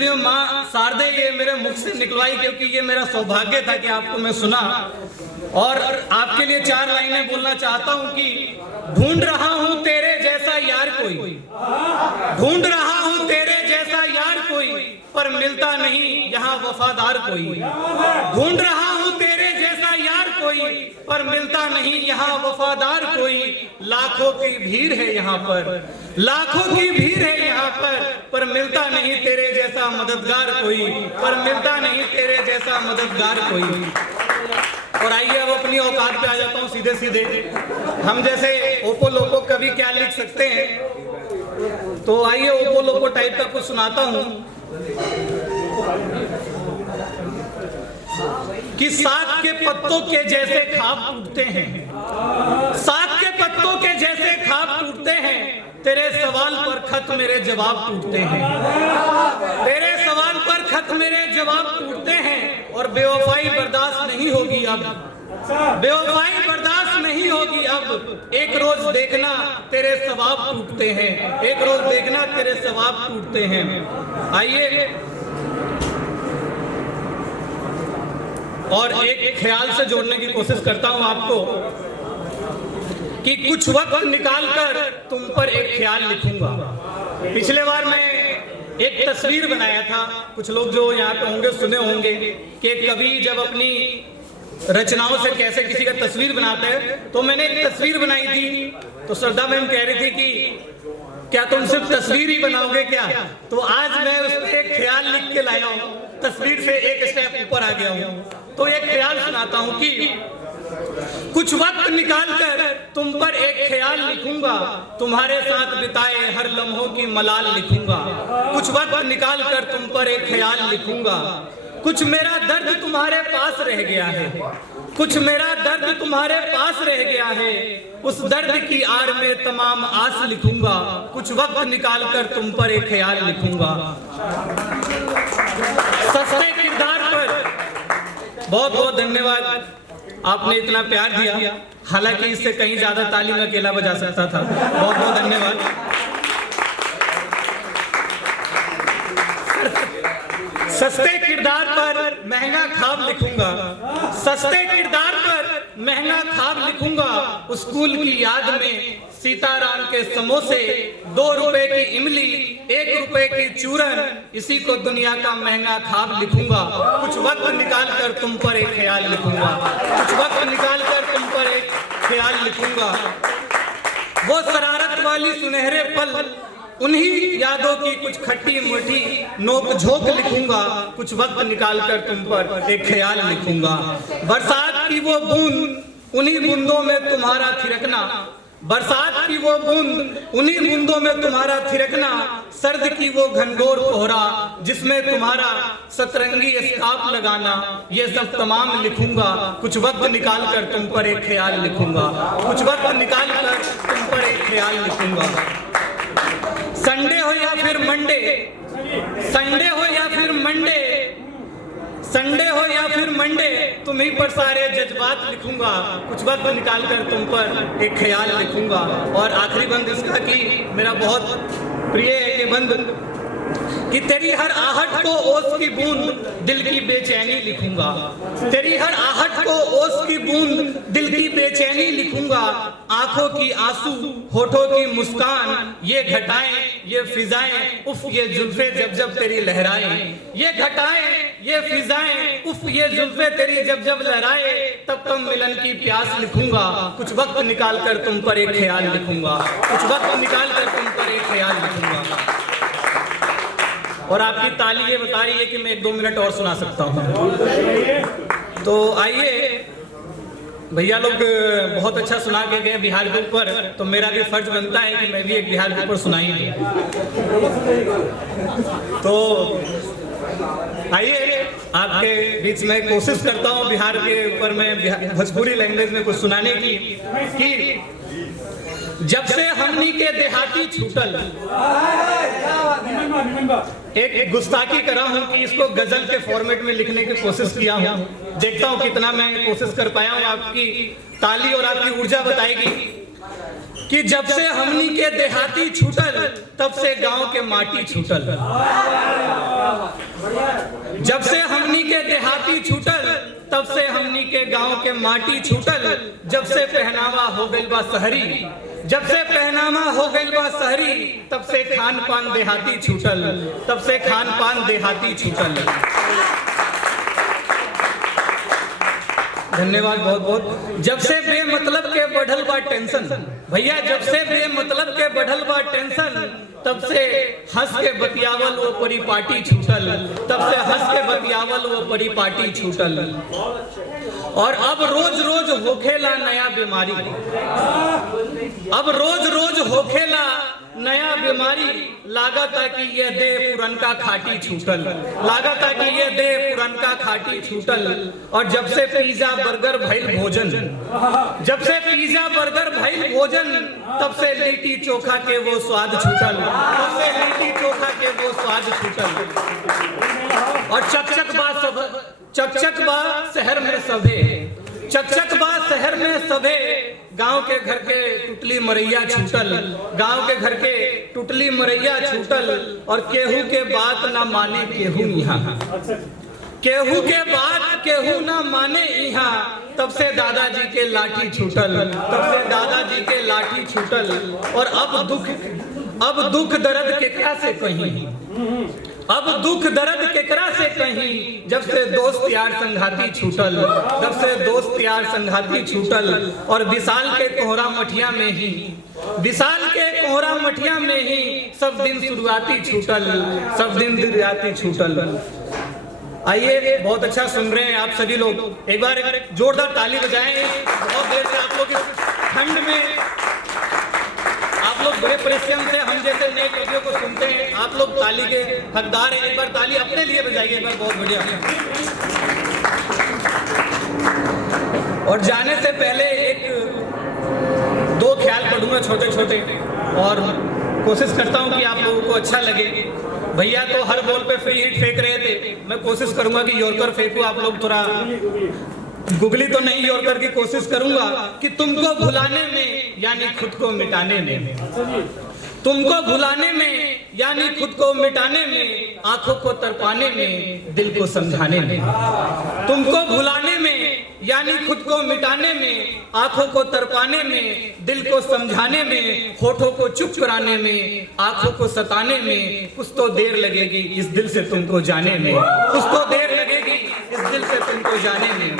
इसलिए माँ शारदे ये मेरे मुख से निकलवाई, क्योंकि ये मेरा सौभाग्य था कि आपको मैं सुना। और आपके लिए 4 लाइनें बोलना चाहता हूँ कि ढूंढ रहा हूँ तेरे जैसा यार कोई, ढूंढ रहा हूँ तेरे जैसा यार कोई, पर मिलता नहीं यहाँ वफादार कोई। ढूंढ रहा हूँ तेरे जैसा यार कोई, पर मिलता नहीं यहाँ वफादार कोई। लाखों की भीड़ है यहाँ पर, लाखों की भीड़ है यहाँ पर मिलता नहीं तेरे जैसा मददगार कोई, पर मिलता नहीं तेरे जैसा मददगार कोई। और आइए अब अपनी औकात पे आ जाता हूँ सीधे सीधे। हम जैसे ओपो लोको कवि क्या लिख सकते हैं, तो आइए ओपो लोको टाइप का कुछ सुनाता हूँ कि साग के पत्तों के जैसे ख्वाब टूटते हैं, साग के पत्तों के जैसे ख्वाब टूटते हैं, तेरे सवाल पर खत मेरे जवाब टूटते हैं, तेरे सवाल पर खत मेरे जवाब टूटते हैं। और बेवफाई बर्दाश्त नहीं होगी अब, बेवफाई बर्दाश्त नहीं होगी अब। एक रोज देखना तेरे सवाब टूटते हैं, एक रोज देखना तेरे सवाब टूटते हैं। आइए और एक ख्याल से जोड़ने की कोशिश करता हूं आपको कि कुछ वक्त निकालकर तुम पर एक ख्याल लिखूंगा। पिछले बार मैं एक तस्वीर बनाया था, कुछ लोग जो यहाँ पे होंगे सुने होंगे कि एक कवि जब अपनी रचनाओं से कैसे किसी का तस्वीर बनाते हैं, तो मैंने एक तस्वीर बनाई थी। तो श्रद्धा मैम कह रही थी कि क्या तुम सिर्फ तस्वीर ही बनाओगे क्या? तो आज मैं उस पर एक ख्याल लिख के लाया हूँ, तस्वीर से एक स्टेप ऊपर आ गया हूँ। तो एक ख्याल सुनाता हूँ कि कुछ वक्त निकालकर तुम पर एक ख्याल लिखूंगा, तुम्हारे साथ बिताए हर लम्हों की मलाल लिखूंगा। कुछ वक्त निकालकर तुम पर एक ख्याल लिखूंगा, कुछ मेरा दर्द तुम्हारे पास रह गया है, कुछ मेरा दर्द तुम्हारे पास रह गया है, उस दर्द की आड़ में तमाम आस लिखूंगा। कुछ वक्त निकालकर तुम पर एक ख्याल लिखूंगा। सस्ते किरदार पर बहुत बहुत धन्यवाद, आपने इतना प्यार दिया। हालांकि इससे कहीं ज्यादा ताली में अकेला बजा सकता था। बहुत बहुत धन्यवाद। सस्ते किरदार पर महंगा ख्वाब लिखूंगा, सस्ते किरदार पर महंगा ख्वाब लिखूंगा। स्कूल की याद में सीताराम के समोसे, 2 रुपए की इमली, 1 रुपए की चूरन, इसी को दुनिया का महंगा ख्वाब लिखूंगा। कुछ वक्त निकालकर तुम पर एक ख्याल लिखूंगा, कुछ वक्त निकालकर तुम पर एक ख्याल लिखूंगा। वो शरारत वाली सुनहरे पल, उन्हीं यादों की कुछ खट्टी मीठी नोक झोंक लिखूंगा। कुछ वक्त निकालकर तुम पर एक ख्याल लिखूंगा। बरसात की वो बूंद, उन्हीं बूंदों में तुम्हारा थिरकना, बरसात की वो बूंद, उन्हीं बूंदों में तुम्हारा थिरकना, सर्द की वो घनघोर कोहरा, जिसमें तुम्हारा सतरंगी स्कार्फ लगाना, ये सब तमाम लिखूंगा। कुछ वक्त निकालकर तुम पर एक ख्याल लिखूंगा, कुछ वक्त निकालकर तुम पर एक ख्याल लिखूंगा। संडे हो या फिर मंडे, संडे हो या फिर मंडे, संडे हो या फिर मंडे, तुम्हीं पर सारे जज्बात लिखूंगा। कुछ वक्त निकालकर तुम पर एक ख्याल लिखूंगा। और आखिरी बंद इसका कि मेरा बहुत प्रिय है ये बंद कि तेरी हर आहट को ओस की बूंद, दिल की बेचैनी लिखूंगा। तेरी हर आहट को ओस की बूंद, दिल की बेचैनी लिखूंगा। आंखों की आंसू, होठों की मुस्कान, ये घटाएं, ये फिजाएं, उफ ये जुल्फे जब जब तेरी लहराए, ये घटाएं, ये फिजाएं, उफ ये जुल्फे तेरी जब जब लहराए, तब तक मिलन की प्यास लिखूंगा। कुछ वक्त निकालकर तुम पर एक ख्याल लिखूंगा, कुछ वक्त निकालकर तुम पर एक ख्याल लिखूंगा। और आपकी ताली ये बता रही है कि मैं 1-2 मिनट और सुना सकता हूँ। तो आइए, भैया लोग बहुत अच्छा सुना के गए बिहार के ऊपर, तो मेरा भी फर्ज बनता है कि मैं भी एक बिहार के ऊपर सुनाई दूं। तो आइए आपके बीच में कोशिश करता हूँ बिहार के ऊपर मैं भोजपुरी लैंग्वेज में कुछ सुनाने की कि जब से हमनी के देहाती छूटल, एक गुस्ताखी करा हूं कि इसको गजल के फॉर्मेट में लिखने की कोशिश किया हूं। देखता हूं कितना मैं कोशिश कर पाया हूं। आपकी ताली और आपकी ऊर्जा बताएगी कि जब से हमनी के देहाती छूटल, तब से गांव के माटी छूटल। जब से हमनी के देहाती छूटल, तब से हमनी के गांव के माटी छूटल। जब से पहनावा हो गइल बा शहरी, जब से पहनावा हो गइल बा शहरी, तब से खान पान देहाती छूटल, तब से खान पान देहाती छूटल। धन्यवाद बहुत बहुत। जब से बेमतलब के बढ़ल बा टेंशन, भैया जब से बेमतलब के बढ़ल बा टेंशन, तब से हंस के बतियावल वो परिपाटी छूटल, तब से हंस के बतियावल वो परिपाटी छूटल। और अब रोज रोज होखेला नया बीमारी, अब रोज रोज होखेला नया बीमारी। लागता कि ये दे पुरनका खाटी छूटल, लागता कि ये दे पुरनका खाटी छूटल। और जब से पिज्जा बर्गर भइल भोजन, जब से पिज्जा बर्गर भइल भोजन, तब से लिट्टी चोखा के वो स्वाद छूटल, तब से लिट्टी चोखा के वो स्वाद छूटल। और चकचक बा शहर में सभे, चकचक बा शहर में सभे। गांव के घर के टुटली मरैया छूटल, गांव के घर के टुटली मरैया छूटल। और केहू के बात ना माने केहू यहाँ, केहू के बात केहू ना माने यहाँ। तब से दादाजी के लाठी छूटल, तब से दादाजी के लाठी छूटल। और अब दुख दर्द केकरा से कहीं, अब दुख दर्द केकरा से कहीं। जब से दोस्त यार संघाती छूटल, जब से दोस्त यार संघाती छूटल। और विशाल के कोहरा मठिया में ही, विशाल के कोहरा मठिया में ही सब दिन शुरुआती छूटल, सब दिन शुरुआती छूटल। आइए, बहुत अच्छा सुन रहे हैं आप सभी लोग, एक बार जोरदार ताली बजाएं। बहुत देर से आप लोग इस ठंड में, आप लोग बड़े परिश्रम से हम जैसे नए कवियों को सुनते हैं, आप लोग ताली के हकदार हैं। एक बार ताली अपने लिए बजाइए एक बार, बहुत बढ़िया। और जाने से पहले एक दो ख्याल पढ़ूंगा छोटे छोटे, और कोशिश करता हूं कि आप लोगों को अच्छा लगे। भैया तो हर बॉल पे फ्री हिट फेंक रहे थे, मैं कोशिश करूंगा कि यॉर्कर फेंकूं। आप लोग थोड़ा गुगली तो नहीं, यॉर्कर की कोशिश करूंगा कि तुमको भुलाने में यानी खुद को मिटाने में, तुमको भुलाने में यानी खुद को मिटाने में, आंखों को तरपाने में, दिल को समझाने में। तुमको भुलाने में यानी खुद को मिटाने में, आंखों को तरपाने में, दिल को समझाने में, होठों को चुप कराने में, आंखों को सताने में। कुछ तो देर लगेगी इस दिल से तुमको जाने में, कुछ तो देर लगेगी इस दिल से तुमको जाने में।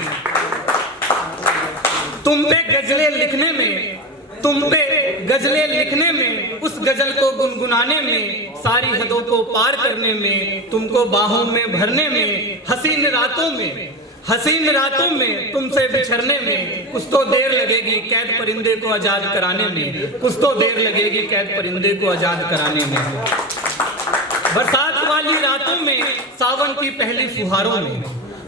तुम पे गजलें लिखने में, तुम पे गजलें लिखने में, उस गजल को गुनगुनाने में, सारी हदों को पार करने में, तुमको बाहों में भरने में, हसीन रातों में, हसीन रातों में तुमसे बिछड़ने में। कुछ तो देर लगेगी कैद परिंदे को आजाद कराने में, कुछ तो देर लगेगी कैद परिंदे को आजाद कराने में। बरसात वाली रातों में, सावन की पहली फुहारों में,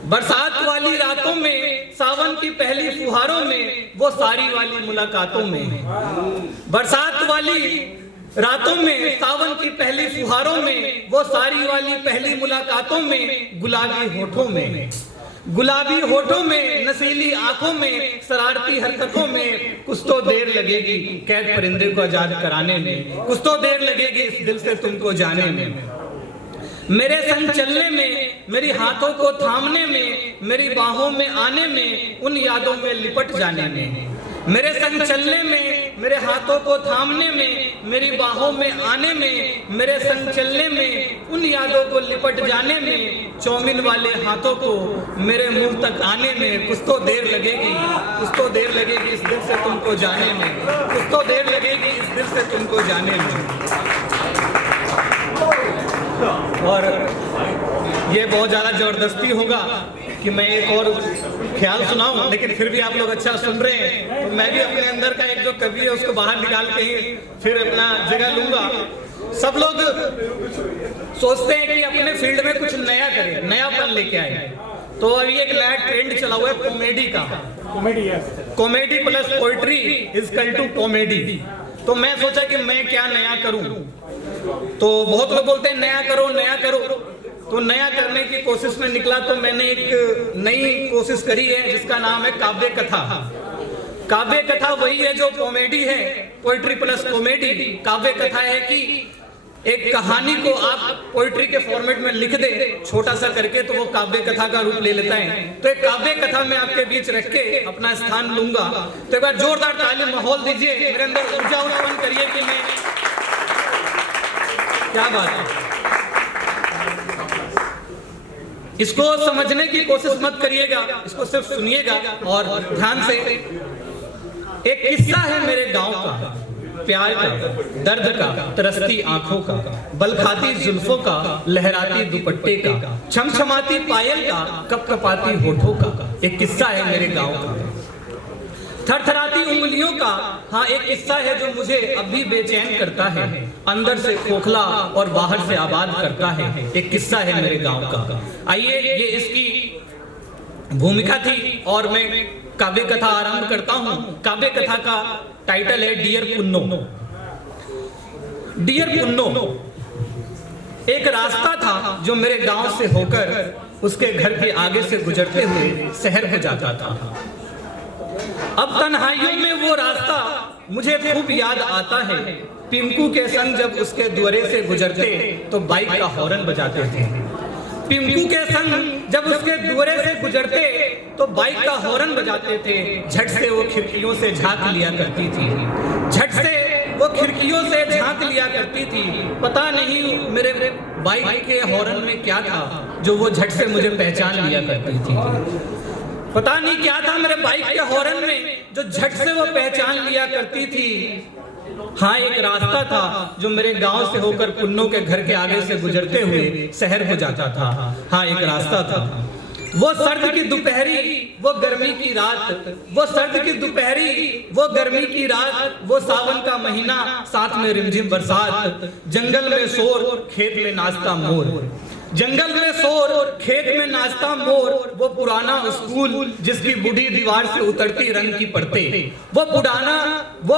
बरसात वाली रातों में, सावन की पहली फुहारों में, वो सारी वाली मुलाकातों में। बरसात वाली रातों में, सावन की पहली फुहारों में, वो सारी वाली पहली मुलाकातों में, गुलाबी होठों में, गुलाबी होठों में, नशीली आंखों में, शरारती हरकतों में। कुछ तो देर लगेगी कैद परिंदे को आजाद कराने में, कुछ तो देर लगेगी इस दिल से तुमको जाने में। मेरे संग चलने में, मेरी हाथों को थामने में, मेरी बाहों में आने में, उन यादों में लिपट जाने में। मेरे संग चलने में, मेरे हाथों को थामने में, मेरी बाहों में आने में, मेरे संग चलने में, उन यादों को लिपट जाने में। चौमिन वाले हाथों को मेरे मुंह तक आने में। कुछ तो देर लगेगी, कुछ तो देर लगेगी इस दिल से तुमको जाने में, कुछ तो देर लगेगी इस दिल से तुमको जाने में। और ये बहुत ज्यादा जबरदस्ती होगा कि मैं एक और ख्याल सुनाऊं, लेकिन फिर भी आप लोग अच्छा सुन रहे हैं, तो मैं भी अपने अंदर का एक जो कवि है उसको बाहर निकाल के ही फिर अपना जगह लूंगा। सब लोग सोचते हैं कि अपने फील्ड में कुछ नया करें, नयापन लेके आए। तो अभी एक नया ट्रेंड चला हुआ है कॉमेडी का, comedy plus poetry is equal to comedy. तो मैं सोचा कि मैं क्या नया करूं। तो बहुत लोग बोलते हैं नया करो नया करो, तो नया करने की कोशिश में निकला। तो मैंने एक नई कोशिश करी है जिसका नाम है काव्य कथा। काव्य कथा वही है जो कॉमेडी है, पोइट्री प्लस कॉमेडी। काव्य कथा है कि एक कहानी को आप पोइट्री के फॉर्मेट में लिख दे छोटा सा करके, तो वो काव्य कथा का रूप ले लेता है। तो एक काव्य कथा में आपके बीच रख के अपना स्थान लूंगा। तो एक बार जोरदार ताली माहौल दीजिए, मेरे अंदर ऊर्जा उत्पन्न करिए कि मैं, क्या बात है। इसको समझने की कोशिश मत करिएगा, इसको सिर्फ सुनिएगा और ध्यान से। एक किस्सा है मेरे गांव का, प्यार का, दर्द का, तरसती आंखों का, बलखाती जुल्फों का, लहराती दुपट्टे का, छमछमाती पायल का, कपकपाती होठों का। एक किस्सा है मेरे गांव का, थरथराती उंगलियों का। हाँ, एक किस्सा है जो मुझे अभी बेचैन करता है, अंदर से खोखला और बाहर से आबाद करता है। एक किस्सा है मेरे गांव का। आइए, ये इसकी भूमिका थी और मैं काव्य कथा आरंभ करता हूं। काव्य कथा का टाइटल है डियर पुन्नो। डियर पुन्नो, एक रास्ता था जो मेरे गांव से होकर उसके घर के आगे से गुजरते हुए शहर को जाता था। अब तन्हाइयों में वो रास्ता मुझे खूब याद आता है। पिंकू के संग जब उसके द्वारे से गुजरते तो बाइक का हॉर्न बजाते थे। पिंकू के संग जब उसके द्वारे से गुजरते तो बाइक का हॉर्न बजाते थे। झट से वो खिड़कियों से झांक लिया करती थी, झट से वो खिड़कियों से झांक लिया करती थी। पता नहीं मेरे बाइक के हॉर्न में क्या था जो वो झट से मुझे पहचान लिया करती थी। पता नहीं क्या था मेरे बाइक के हॉर्न में जो झट से वो पहचान लिया करती थी। हाँ, एक रास्ता था जो मेरे गांव से होकर पुन्नो के घर के आगे से गुजरते हुए शहर को जाता था। हाँ, एक रास्ता था। वो सर्द की दोपहरी, वो गर्मी की रात, वो सर्द की दोपहरी, वो गर्मी की रात, वो सावन का महीना, साथ में रिमझिम बरसात, जंगल में शोर, खेत में नाचता मोर। जंगल में शोर, खेत में नाचता मोर, वो पुराना स्कूल जिसकी बूढ़ी दीवार से उतरती रंग की परतें। वो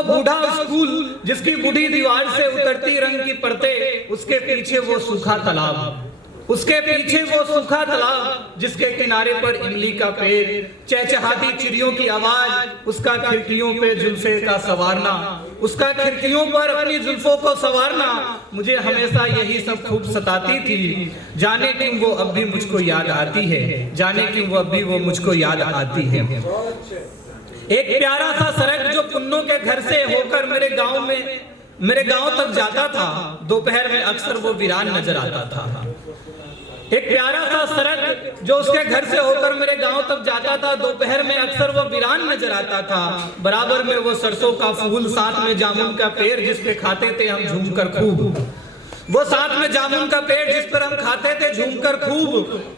बूढ़ा स्कूल जिसकी बूढ़ी दीवार से उतरती रंग की परतें। उसके पीछे वो सूखा तालाब, उसके पीछे वो सूखा तालाब जिसके किनारे पर इमली का पेड़, चहचहाती चिड़ियों की आवाज, उसका खिड़कियों पे जुल्फे का संवारना, उसका खिड़कियों पर अपनी जुल्फों को संवारना। मुझे हमेशा यही सब खूब सताती थी। जाने क्यों वो अब भी मुझको याद आती है, जाने क्यों वो अब भी वो मुझको याद आती है। एक प्यारा सा सड़क जो पुन्नो के घर से होकर मेरे गांव तक जाता था, दोपहर में अक्सर वो वीरान नजर आता था। एक प्यारा सा सड़क जो उसके घर से होकर मेरे गांव तक जाता था, दोपहर में अक्सर वो वीरान नजर आता था। बराबर में वो सरसों का फूल, साथ में जामुन का पेड़ जिस पे खाते थे हम झूमकर खूब। वो साथ में जामुन का पेड़ जिस पर हम खाते थे झूमकर खूब।